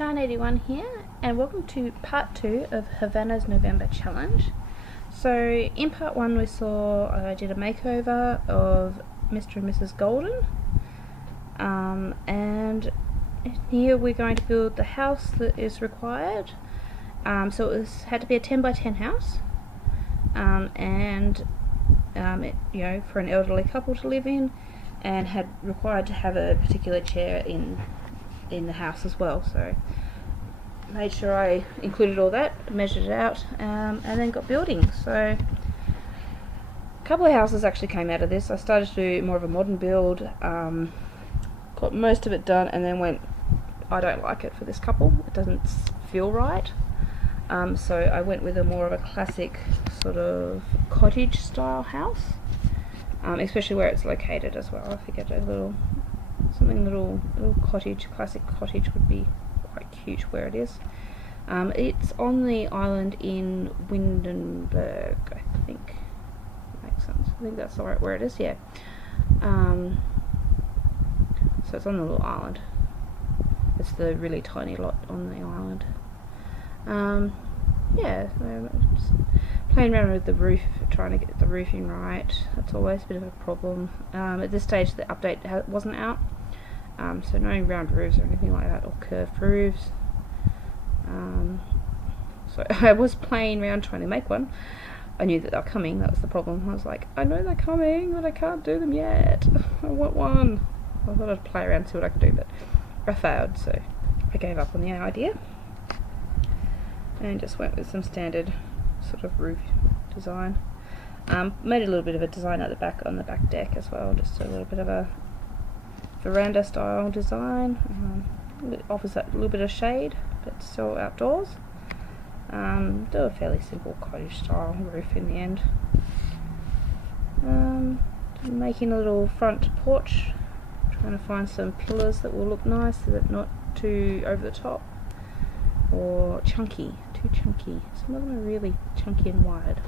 Shine81 here, and welcome to part 2 of Havana's November challenge. So in part 1 we saw I did a makeover of Mr. and Mrs. Golden, and here we're going to build the house that is required. So it had to be a 10 by 10 house, for an elderly couple to live in, and had required to have a particular chair in the house as well. So made sure I included all that, measured it out, and then got building. So a couple of houses actually came out of this. I started to do more of a modern build, got most of it done, and then went, I don't like it for this couple, it doesn't feel right. So I went with a more of a classic sort of cottage style house, especially where it's located as well. I figured a little cottage, classic cottage would be quite cute where it is. It's on the island in Windenburg, I think. Makes sense. I think that's right where it is, yeah. So it's on the little island. It's the really tiny lot on the island. Just playing around with the roof, trying to get the roofing right. That's always a bit of a problem. At this stage the update wasn't out, so no round roofs or anything like that, or curved roofs. So I was playing around trying to make one. I knew that they were coming, that was the problem. I was like, I know they're coming, but I can't do them yet. I want one. I thought I'd play around and see what I could do, but I failed, so I gave up on the idea and just went with some standard sort of roof design. Made a little bit of a design at the back on the back deck as well, just a little bit of a veranda style design. Offers that little bit of shade, but still outdoors. Do a fairly simple cottage style roof in the end. Making a little front porch, trying to find some pillars that will look nice, so that not too over the top or too chunky. Some of them are really chunky and wide.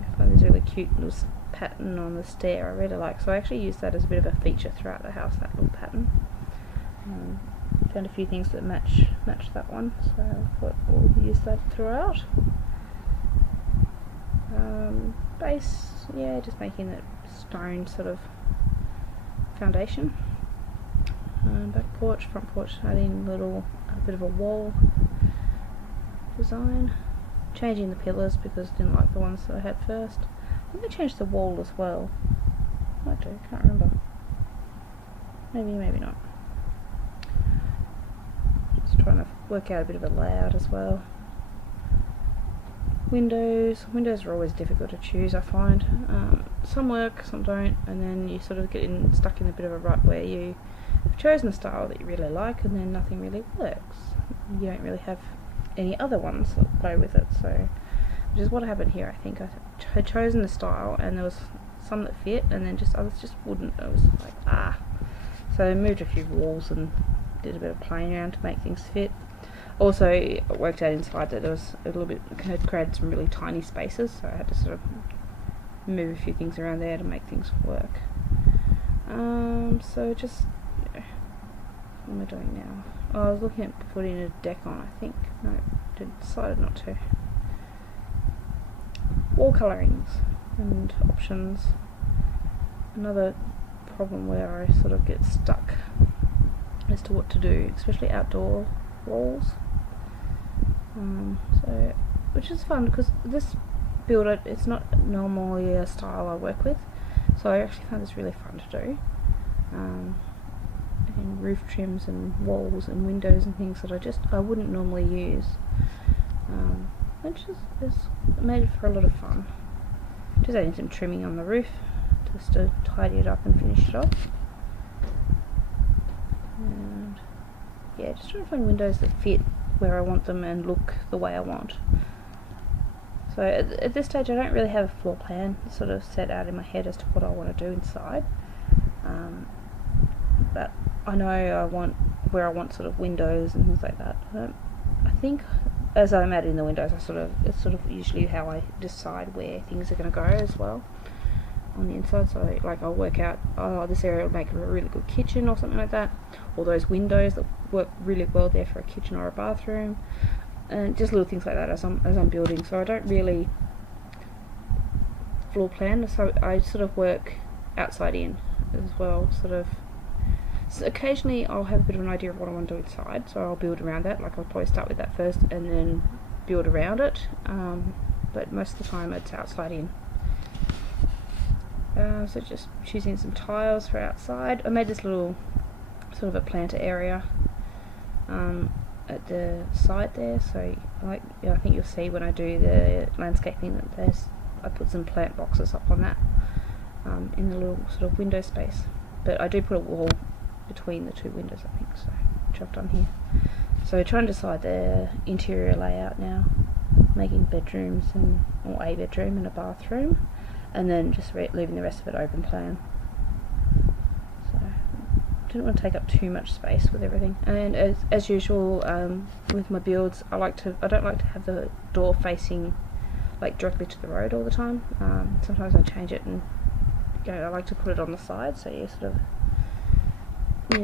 I find this really cute little pattern on the stair I really like, so I actually use that as a bit of a feature throughout the house, that little pattern. Found a few things that match that one, so I thought we'll use that throughout. Base, yeah, just making that stone sort of foundation. Back porch, front porch, adding a bit of a wall design. Changing the pillars because I didn't like the ones that I had first. I think I changed the wall as well. Might do, can't remember. Maybe not. Just trying to work out a bit of a layout as well. Windows are always difficult to choose, I find. Some work, some don't, and then you sort of get stuck in a bit of a rut where you have chosen a style that you really like and then nothing really works. You don't really have any other ones that go with it, so which is what happened here. I think I had chosen the style and there was some that fit and then others just wouldn't. It was like so I moved a few walls and did a bit of playing around to make things fit. Also, it worked out inside that there was a little bit, had created some really tiny spaces, so I had to sort of move a few things around there to make things work. So just, what am I doing now? I was looking at putting a deck on, I think. No, decided not to. Wall colourings and options. Another problem where I sort of get stuck as to what to do, especially outdoor walls. Which is fun because this build, it's not normally a style I work with, so I actually found this really fun to do. And roof trims and walls and windows and things that I wouldn't normally use, which is made it for a lot of fun. Just adding some trimming on the roof just to tidy it up and finish it off. And yeah, just trying to find windows that fit where I want them and look the way I want. So at this stage I don't really have a floor plan sort of set out in my head as to what I want to do inside, but I know where I want sort of windows and things like that. I think as I'm adding the windows, it's sort of usually how I decide where things are going to go as well on the inside. So like I'll work out, this area will make a really good kitchen or something like that, all those windows that work really well there for a kitchen or a bathroom, and just little things like that as I'm building. So I don't really floor plan, so I sort of work outside in as well. So occasionally I'll have a bit of an idea of what I want to do inside, so I'll build around that. Like I'll probably start with that first and then build around it, but most of the time it's outside in. So just choosing some tiles for outside. I made this little sort of a planter area at the side there, so I think you'll see when I do the landscaping that I put some plant boxes up on that in the little sort of window space. But I do put a wall between the two windows, I think, so which I've done here. So we're trying to decide the interior layout now, making bedrooms or a bedroom and a bathroom, and then just leaving the rest of it open plan. So didn't want to take up too much space with everything. And as usual with my builds, I don't like to have the door facing like directly to the road all the time. Sometimes I change it, and I like to put it on the side, so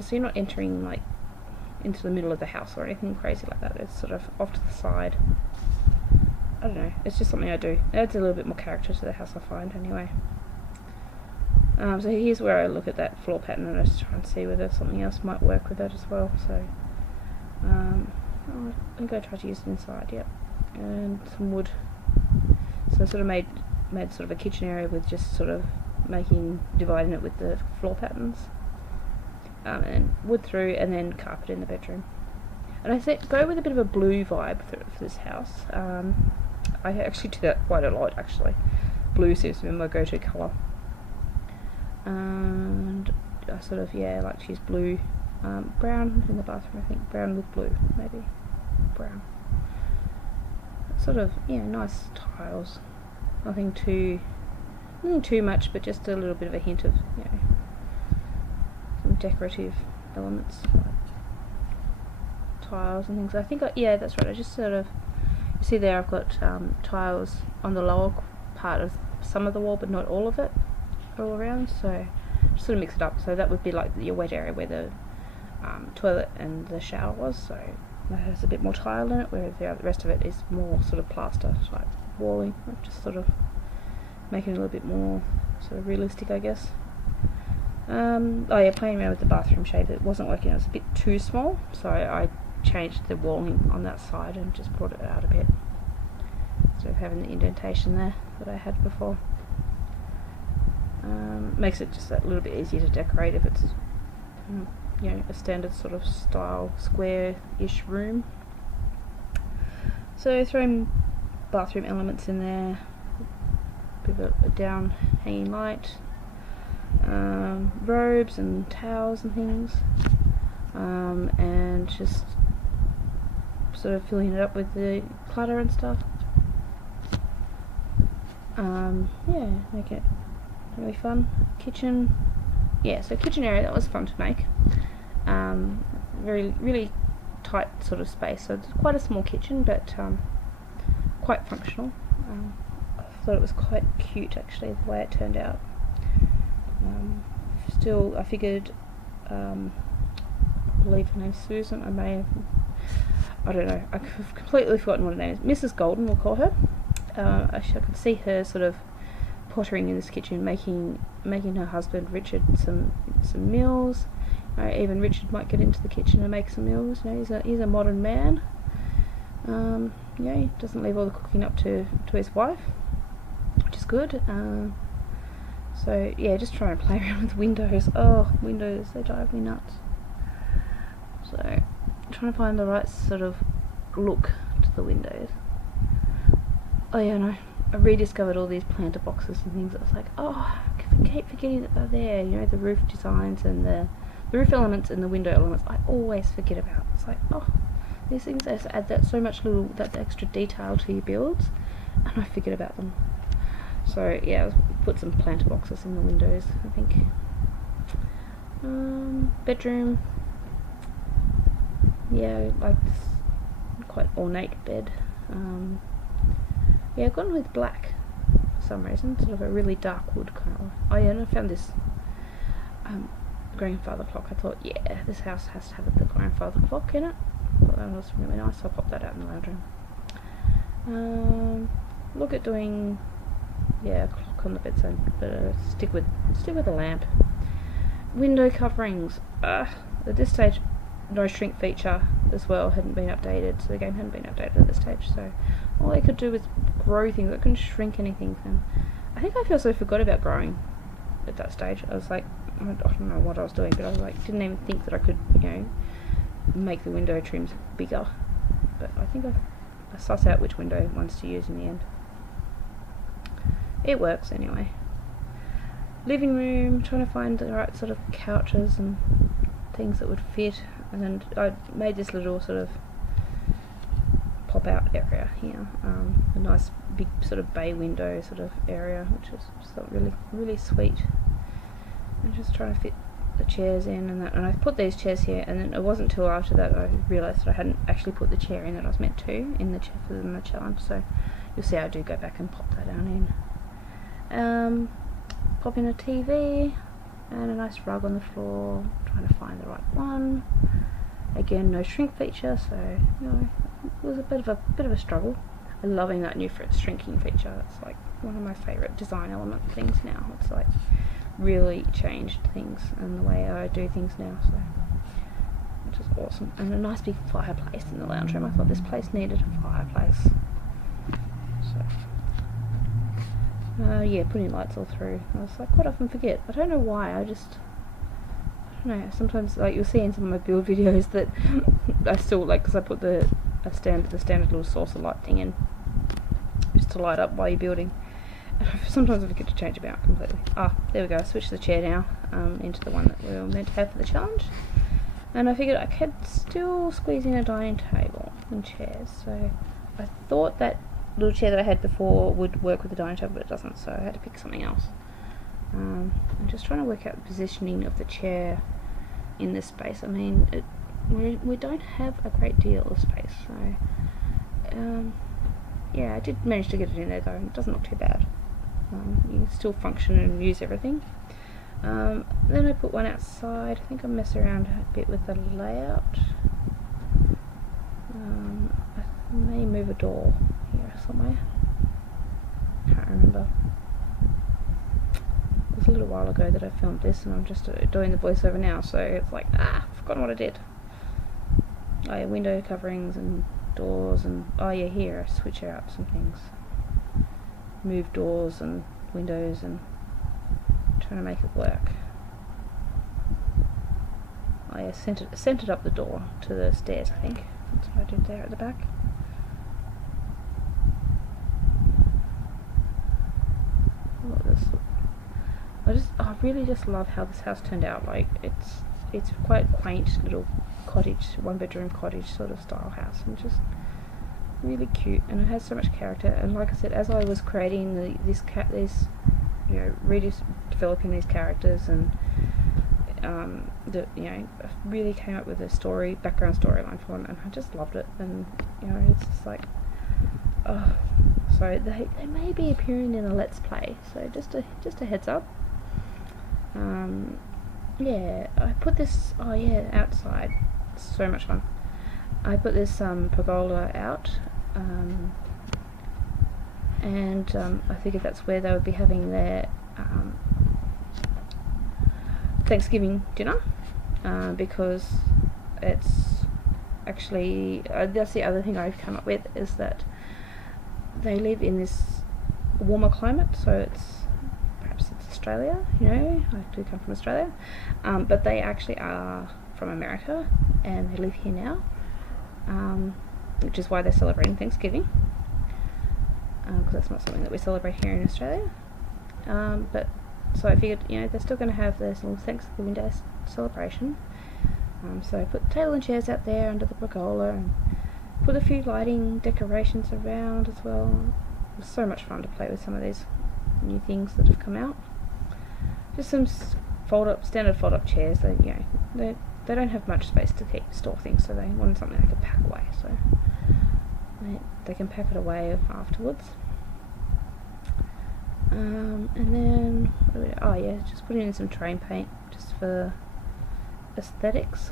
so you're not entering like into the middle of the house or anything crazy like that. It's sort of off to the side. I don't know, it's just something I do. It adds a little bit more character to the house, I find, anyway. So here's where I look at that floor pattern and I just try and see whether something else might work with it as well. So I think I try to use it inside, yep. And some wood. So I sort of made sort of a kitchen area with just sort of dividing it with the floor patterns. And wood through, and then carpet in the bedroom. And I think go with a bit of a blue vibe for this house. I actually do that quite a lot, actually. Blue seems to be my go-to colour. And I sort of, like to use blue. Brown in the bathroom, I think. Brown with blue, maybe. Brown. Sort of, nice tiles. Nothing too much, but just a little bit of a hint of, some decorative elements, like tiles and things. I think, that's right. I just sort of, you see there, I've got tiles on the lower part of some of the wall, but not all of it, all around. So just sort of mix it up. So that would be like your wet area where the toilet and the shower was. So that has a bit more tile in it, whereas the rest of it is more sort of plaster type walling. Just sort of making it a little bit more sort of realistic, I guess. Playing around with the bathroom shape, it wasn't working. It was a bit too small, so I changed the walling on that side and just brought it out a bit, instead of having the indentation there that I had before. Makes it just a little bit easier to decorate if it's a standard sort of style square-ish room. So throwing bathroom elements in there, a bit of a down hanging light, robes and towels and things, and just sort of filling it up with the clutter and stuff. Make it really fun. Kitchen, so kitchen area, that was fun to make. Very, really tight sort of space, so it's quite a small kitchen, but quite functional. I thought it was quite cute, actually, the way it turned out. I figured, I believe her name's Susan. I don't know, I've completely forgotten what her name is. Mrs. Golden, we'll call her. I could see her sort of pottering in this kitchen, making her husband Richard some meals. Even Richard might get into the kitchen and make some meals. He's a modern man. He doesn't leave all the cooking up to his wife, which is good. Just trying to play around with windows. Oh, windows, they drive me nuts. So, trying to find the right sort of look to the windows. I rediscovered all these planter boxes and things. I was like, I keep forgetting that they're there. The roof designs and the roof elements and the window elements, I always forget about. It's like, these things just add that extra detail to your builds, and I forget about them. So I'll put some planter boxes in the windows, I think. Bedroom, like this quite ornate bed. I've gone with black for some reason, sort of a really dark wood colour. And I found this grandfather clock. I thought, yeah, this house has to have the grandfather clock in it. I thought that was really nice, so I popped that out in the lounge room. Look at doing, yeah, a clock on the bedside, but stick with the lamp. Window coverings. At this stage, no shrink feature as well hadn't been updated, so the game hadn't been updated at this stage, so all I could do was grow things. I couldn't shrink anything, and I think I also forgot about growing at that stage. I was like, I don't know what I was doing, but I was like, didn't even think that I could, make the window trims bigger. But I think I suss out which window ones to use in the end. It works anyway. Living room, trying to find the right sort of couches and things that would fit, and then I made this little sort of pop out area here, a nice big sort of bay window sort of area, which is just really, really sweet. And just trying to fit the chairs in and that, and I put these chairs here, and then it wasn't until after that I realised that I hadn't actually put the chair in that I was meant to in the chair for the challenge, so you'll see I do go back and pop that down in. Pop in a TV and a nice rug on the floor, trying to find the right one. Again, no shrink feature, so it was a bit of a struggle. I'm loving that new shrinking feature. It's like one of my favourite design element things now. It's like really changed things and the way I do things now, so which is awesome. And a nice big fireplace in the lounge room. I thought this place needed a fireplace. So yeah, putting lights all through. I was like, quite often forget. I don't know why. I don't know. Sometimes, like you'll see in some of my build videos that I still like, because I put the standard little saucer light thing in just to light up while you're building. Sometimes I forget to change them out completely. There we go. I switched the chair now into the one that we were meant to have for the challenge. And I figured I could still squeeze in a dining table and chairs. So I thought that little chair that I had before would work with the dining table, but it doesn't, so I had to pick something else. I'm just trying to work out the positioning of the chair in this space. I mean, we don't have a great deal of space, so yeah, I did manage to get it in there though, and it doesn't look too bad. You can still function and use everything. Then I put one outside. I think I'll mess around a bit with the layout. I may move a door here somewhere. Can't remember. It was a little while ago that I filmed this, and I'm just doing the voiceover now, so it's like, I've forgotten what I did. Oh yeah, window coverings and doors, and oh yeah, here I switch out some things. Move doors and windows and trying to make it work. Oh yeah, centered up the door to the stairs, I think. That's what I did there at the back. I really just love how this house turned out. Like, it's quite quaint little cottage, one bedroom cottage sort of style house, and just really cute, and it has so much character. And like I said, as I was creating developing these characters, and I really came up with a background storyline for them, and I just loved it. And it's just like, so they may be appearing in a Let's Play, so just a heads up. Yeah, I put this, outside. It's so much fun. I put this pergola out, and I figured that's where they would be having their Thanksgiving dinner, because it's actually, that's the other thing I've come up with, is that they live in this warmer climate, so perhaps it's Australia, I do come from Australia, but they actually are from America, and they live here now, which is why they're celebrating Thanksgiving, because that's not something that we celebrate here in Australia. But so I figured, they're still going to have this little Thanksgiving Day celebration. So I put table and chairs out there under the pergola, and put a few lighting decorations around as well. It was so much fun to play with some of these new things that have come out. Just some standard fold-up chairs. They don't have much space to store things, so they wanted something they could pack away. So they can pack it away afterwards. And then, just putting in some terrain paint just for aesthetics.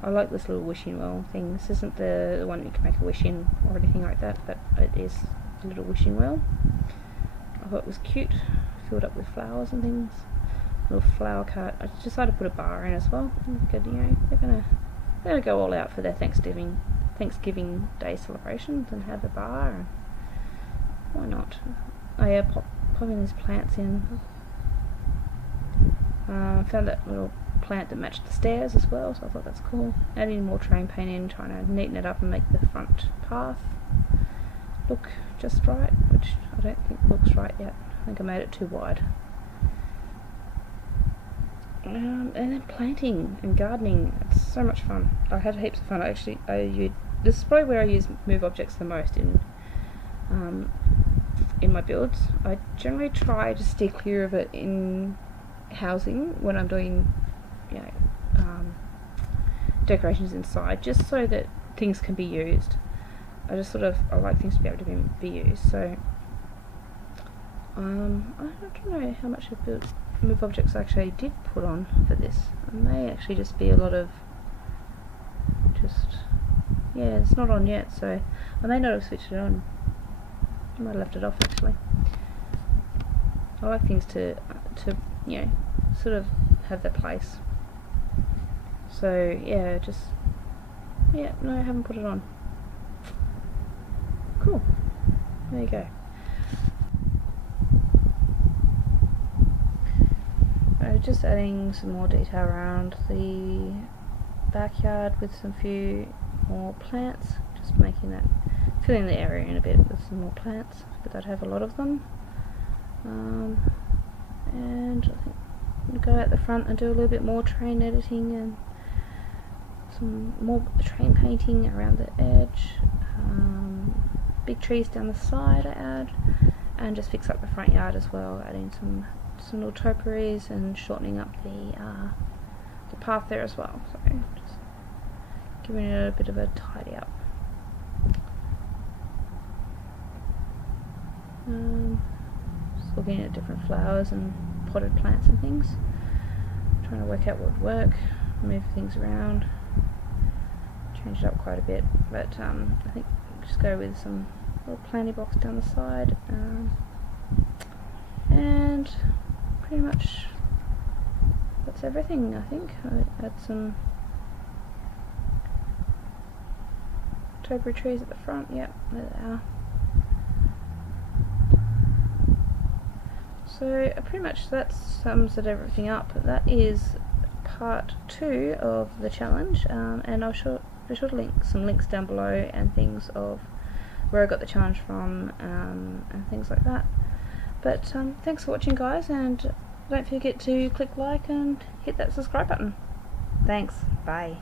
I like this little wishing well thing. This isn't the one you can make a wish in or anything like that, but it is a little wishing well. I thought it was cute, filled up with flowers and things. Little flower cart. I decided to put a bar in as well. Good, you know, they're gonna go all out for their Thanksgiving Day celebrations and have a bar. And why not? Oh yeah, popping these plants in. Found that little plant that matched the stairs as well, so I thought that's cool. Adding more train paint in, trying to neaten it up and make the front path look just right, which I don't think looks right yet. I think I made it too wide. And then planting and gardening, it's so much fun. I had heaps of fun. This is probably where I use move objects the most in my builds. I generally try to steer clear of it in housing when I'm doing, you know, decorations inside, just so that things can be used. I like things to be able to be used. So I don't know how much of the move objects I actually did put on for this. It may actually just be a lot of it's not on yet, so I may not have switched it on. I might have left it off actually. I like things to you know, sort of have their place. So yeah, no, I haven't put it on. Cool. There you go. Just adding some more detail around the backyard with some few more plants. Just filling the area in a bit with some more plants, but I'd have a lot of them. And I think I'm going to go out the front and do a little bit more train editing and some more train painting around the edge. Big trees down the side I add, and just fix up the front yard as well, adding some little topiaries and shortening up the path there as well. So just giving it a bit of a tidy up. Just looking at different flowers and potted plants and things, trying to work out what would work, move things around, change it up quite a bit, but I think just go with some little planty box down the side, and pretty much that's everything. I think I add some topiary trees at the front. Yep, there they are. So pretty much that sums everything up. That is part 2 of the challenge, and I'll be sure to link some links down below and things of where I got the challenge from, and things like that. But thanks for watching, guys, and don't forget to click like and hit that subscribe button. Thanks, bye.